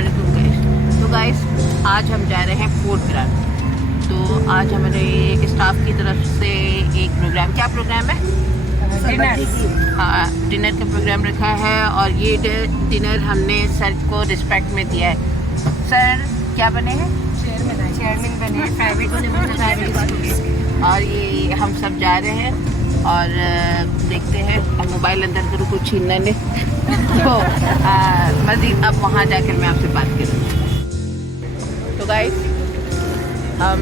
अस्सलामुअलैकुम गाइस। तो गाइस आज हम जा रहे हैं फोर्ट ग्रांड। तो आज हमारे स्टाफ की तरफ से एक प्रोग्राम, क्या प्रोग्राम है? हाँ, डिनर का प्रोग्राम रखा है और ये डिनर हमने सर को रिस्पेक्ट में दिया है। सर क्या बने हैं? चेयरमैन बने हैं प्राइवेट। और ये हम सब जा रहे हैं और देखते हैं। अब मोबाइल अंदर करूँ, कुछ छीनना नहीं तो मज़ीद अब वहाँ जाकर मैं आपसे बात करूँ। तो गाइस हम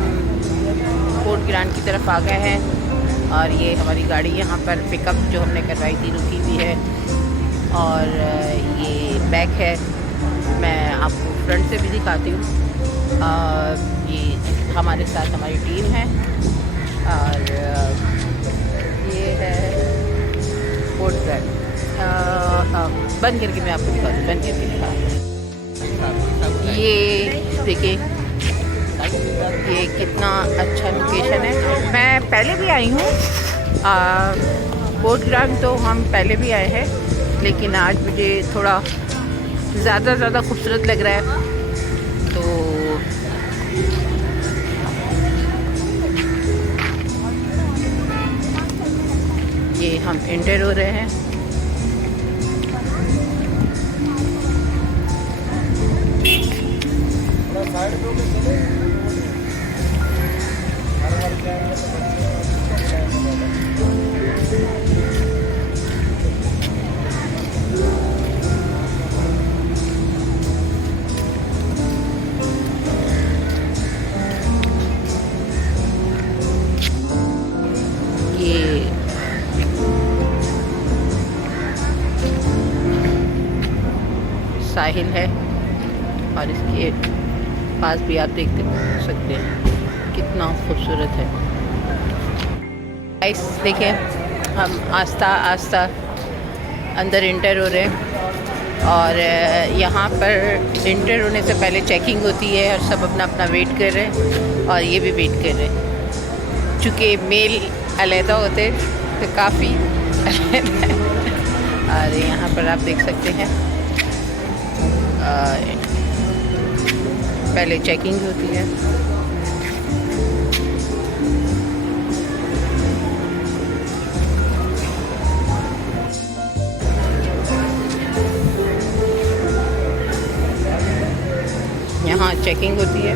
फोर्ट ग्रांड की तरफ आ गए हैं और ये हमारी गाड़ी यहाँ पर पिकअप जो हमने करवाई थी रुकी हुई है और ये बैक है। मैं आपको फ्रंट से भी दिखाती हूँ। ये हमारे साथ हमारी टीम है और ये है फोर्ट ग्रांड। बंद करके मैं आपको दिखा दूँ, बंद करके दिखा। ये देखिए, ये कितना अच्छा लोकेशन है। मैं पहले भी आई हूँ फोर्ट ग्रांड, तो हम पहले भी आए हैं, लेकिन आज मुझे थोड़ा ज़्यादा खूबसूरत लग रहा है। तो ये हम एंटर हो रहे हैं। साहिल है और इसके पास भी आप देख सकते हैं कितना खूबसूरत है। गाइस देखिए, हम आस्ता अंदर इंटर हो रहे हैं और यहाँ पर इंटर होने से पहले चेकिंग होती है और सब अपना वेट कर रहे हैं और ये भी वेट कर रहे हैं। चूँकि मेल अलहदा होते तो काफ़ी और यहाँ पर आप देख सकते हैं पहले चेकिंग होती है। यहाँ चेकिंग होती है,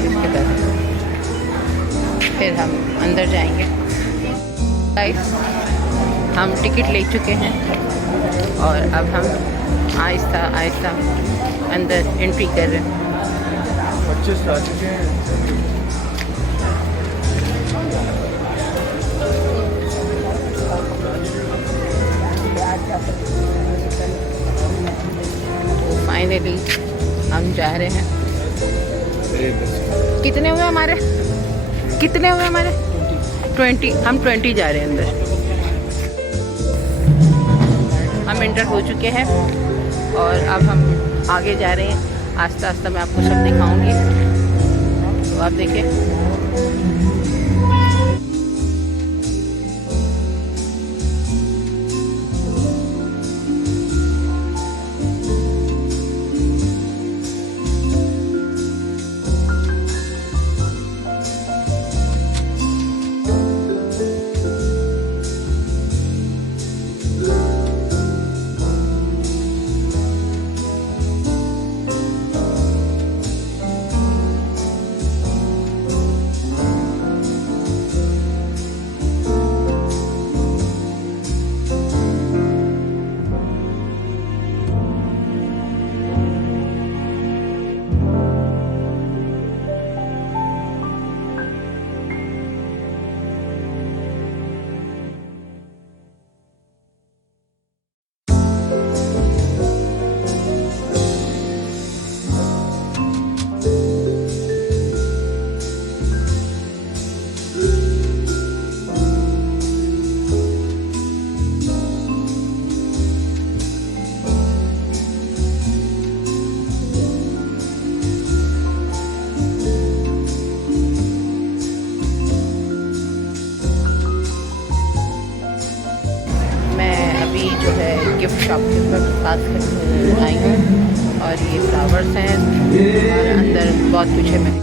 इसके बाद फिर हम अंदर जाएंगे। गाइस हम टिकट ले चुके हैं और अब हम आहिस्ता अंदर एंट्री कर रहे हैं। 25 आ चुके हैं। फाइनली हम जा रहे हैं। कितने हुए हमारे? 20। हम 20 जा रहे हैं अंदर। हम इंटर हो चुके हैं और अब हम आगे जा रहे हैं। आस्ता मैं आपको सब दिखाऊंगी, तो आप देखिए। गिफ्ट शॉप के पास आई हूँ और और ये फ्लावर्स हैं और अंदर बहुत कुछ है। मैं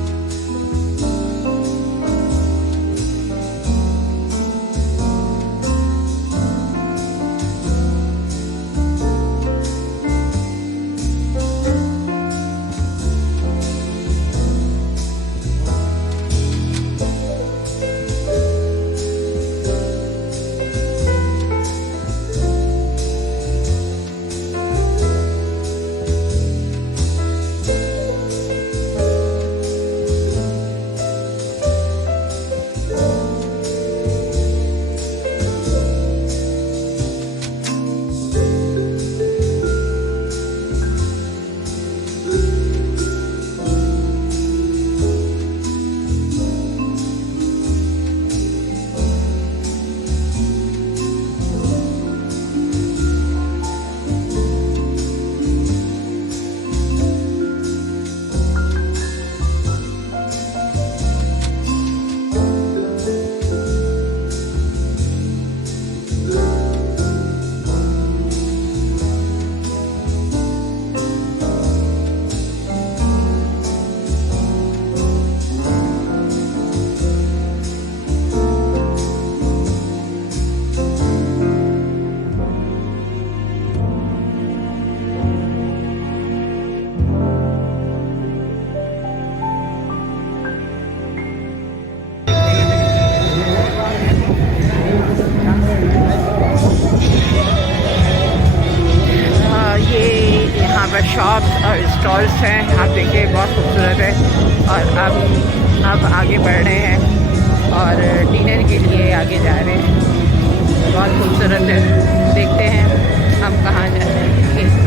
शॉप्स और स्टॉल्स हैं, आप देखिए बहुत खूबसूरत है। और अब आगे बढ़ रहे हैं और डिनर के लिए आगे जा रहे हैं। बहुत खूबसूरत है, देखते हैं हम कहाँ जा रहे हैं।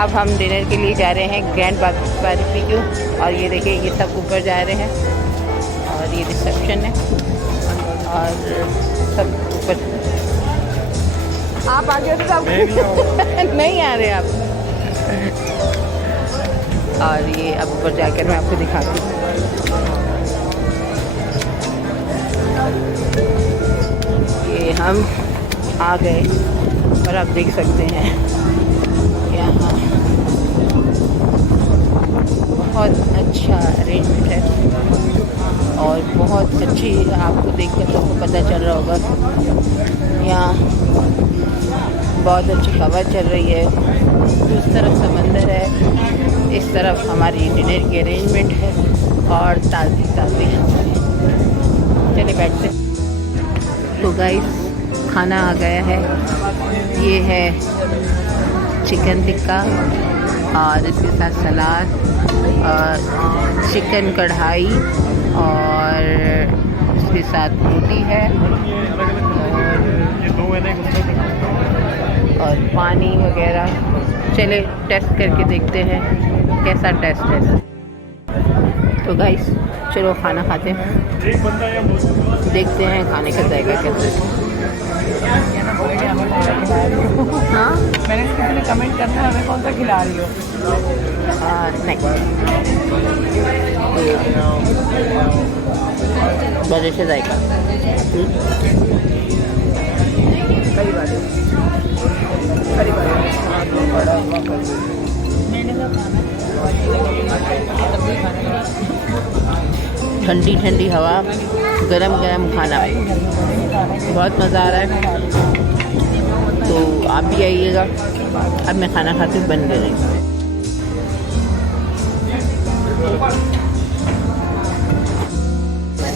अब हम डिनर के लिए जा रहे हैं ग्रैंड बारबेक्यू। और ये देखिए ये सब ऊपर जा रहे हैं और ये रिसेप्शन है और सब ऊपर। आप आगे तो नहीं आ रहे आप। और ये अब ऊपर जाकर मैं आपको दिखाती हूँ। ये हम आ गए और आप देख सकते हैं यहाँ बहुत अच्छा अरेंजमेंट है और बहुत अच्छी, आपको देखकर तो पता चल रहा होगा यहाँ बहुत अच्छी हवा चल रही है। उस तरफ समंदर है, इस तरफ हमारी डिनर की अरेंजमेंट है और ताज़ी ताज़ी हवा है। चलिए बैठते। तो गाइस खाना आ गया है, ये है चिकन टिक्का और इसके साथ सलाद और चिकन कढ़ाई और इसके साथ रोटी है और पानी वगैरह। चले टेस्ट करके देखते हैं कैसा टेस्ट है। तो गाइस चलो खाना खाते हैं, देखते हैं खाने का जायका कैसा है। हाँ मैंने किसी ने कमेंट करना है हमें कौन सा खिला रही हो। नहीं बहुत अच्छा जायका। ठंडी ठंडी हवा, गरम गरम खाना, बहुत मज़ा आ रहा है। तो आप भी आइएगा। अब मैं खाना खाती हूँ, बन गई।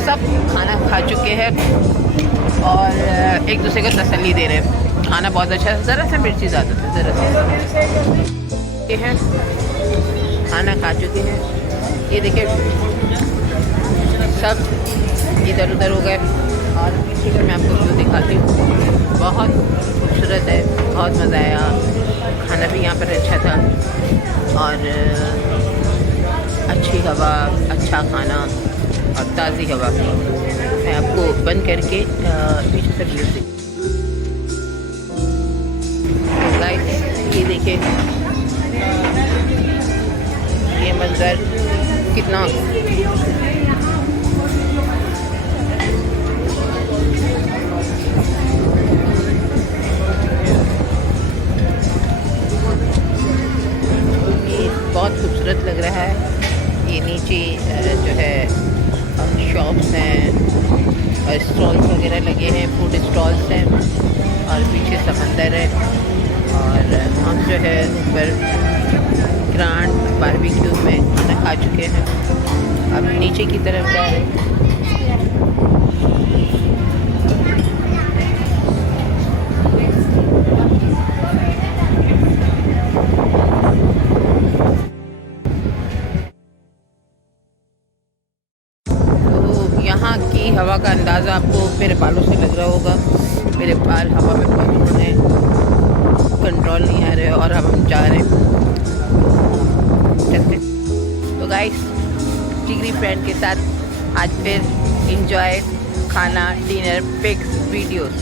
सब खाना खा चुके हैं और एक दूसरे को तसल्ली दे रहे हैं। खाना बहुत अच्छा है, ज़रा सा मिर्ची ज़्यादा थी, ज़रा सा। ये है खाना खा चुके हैं, ये देखिए सब इधर उधर हो गए। और पीछे का मैं आपको व्यू दिखाती हूँ। बहुत खूबसूरत है, बहुत मज़ा आया। खाना भी यहाँ पर अच्छा था और अच्छी हवा, अच्छा खाना और ताज़ी हवा। मैं आपको बंद करके पीछे से व्यू से गाइस ये देखिए, ये मंजर कितना बहुत खूबसूरत लग रहा है। ये नीचे जो है शॉप्स हैं और स्टॉल्स वगैरह लगे हैं, फूड स्टॉल्स हैं और पीछे समंदर है। और हम जो है ऊपर ग्रांड बारबेक्यू में खाना खा चुके हैं। अब नीचे की तरफ जा रहे हैं। यहाँ की हवा का अंदाज़ा आपको मेरे बालों से लग रहा होगा। मेरे बाल हवा में बहुत उड़ने, कंट्रोल नहीं आ रहे और अब हम जा रहे हैं चलते। तो गाइस जिगरी फ्रेंड के साथ आज फिर इंजॉय, खाना, डिनर, पिक्स, वीडियोस,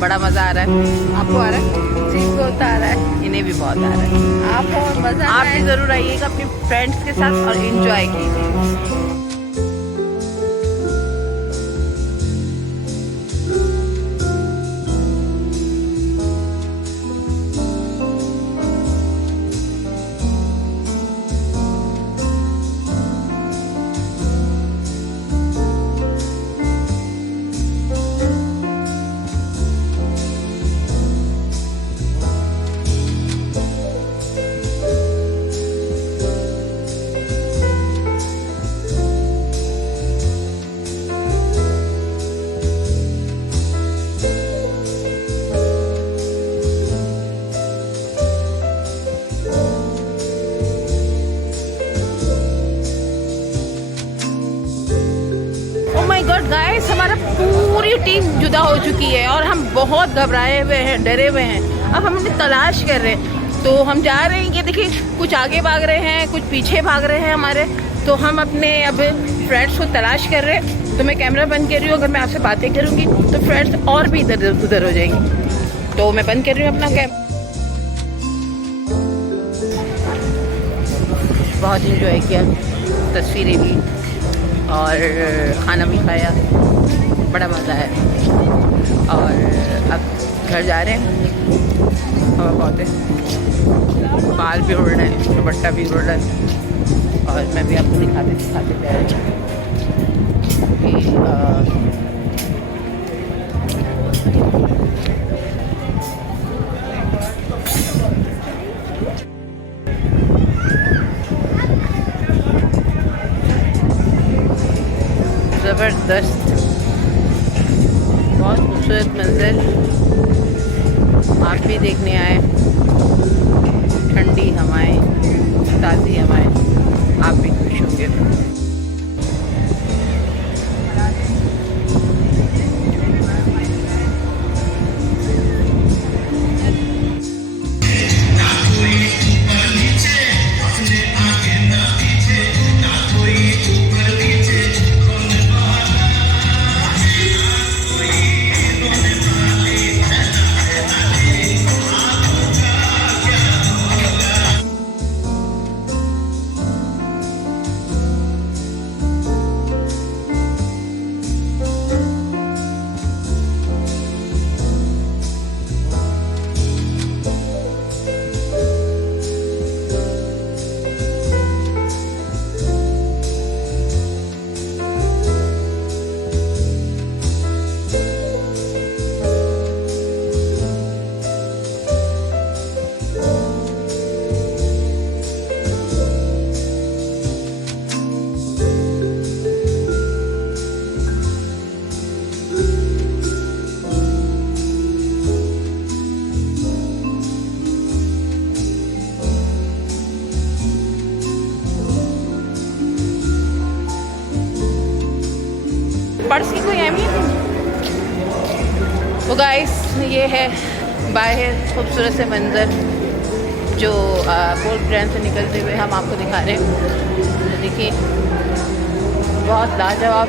बड़ा मज़ा आ रहा है। आपको आ रहा है? जी बहुत आ रहा है, इन्हें भी बहुत आ रहा है। आपको मज़ा, आप भी ज़रूर आइएगा अपने फ्रेंड्स के साथ और इंजॉय कीजिए। गाइस हमारा पूरी टीम जुदा हो चुकी है और हम बहुत घबराए हुए हैं, डरे हुए हैं। अब हम उन्हें तलाश कर रहे हैं। तो हम जा रहे हैं, ये देखिए कुछ आगे भाग रहे हैं, कुछ पीछे भाग रहे हैं हमारे। तो हम अपने अब फ्रेंड्स को तलाश कर रहे हैं। तो मैं कैमरा बंद कर रही हूँ। अगर मैं आपसे बातें करूँगी तो फ्रेंड्स और भी इधर उधर हो जाएंगी। तो मैं बंद कर रही हूँ अपना कैमरा। बहुत इंजॉय किया, तस्वीरें ली और खाना भी खाया, बड़ा मज़ा आया। और अब घर जा रहे हैं। हवा बहुत है, बाल भी उड़ रहे हैं, दुपट्टा भी उड़ रहा है। और मैं भी आपको दिखाते जा रही हूँ कि ज़बरदस्त, बहुत खूबसूरत मंजर। आप भी देखने आए, ठंडी हवाएं, ताज़ी हवाएं, आप भी खुश होंगे। पर्स की कोई अहमियत नहीं। तो गाइस ये है बाहर खूबसूरत से मंज़र जो पोर्ट ब्रांड से निकलते हुए हम आपको दिखा रहे हैं। देखिए बहुत लाजवाब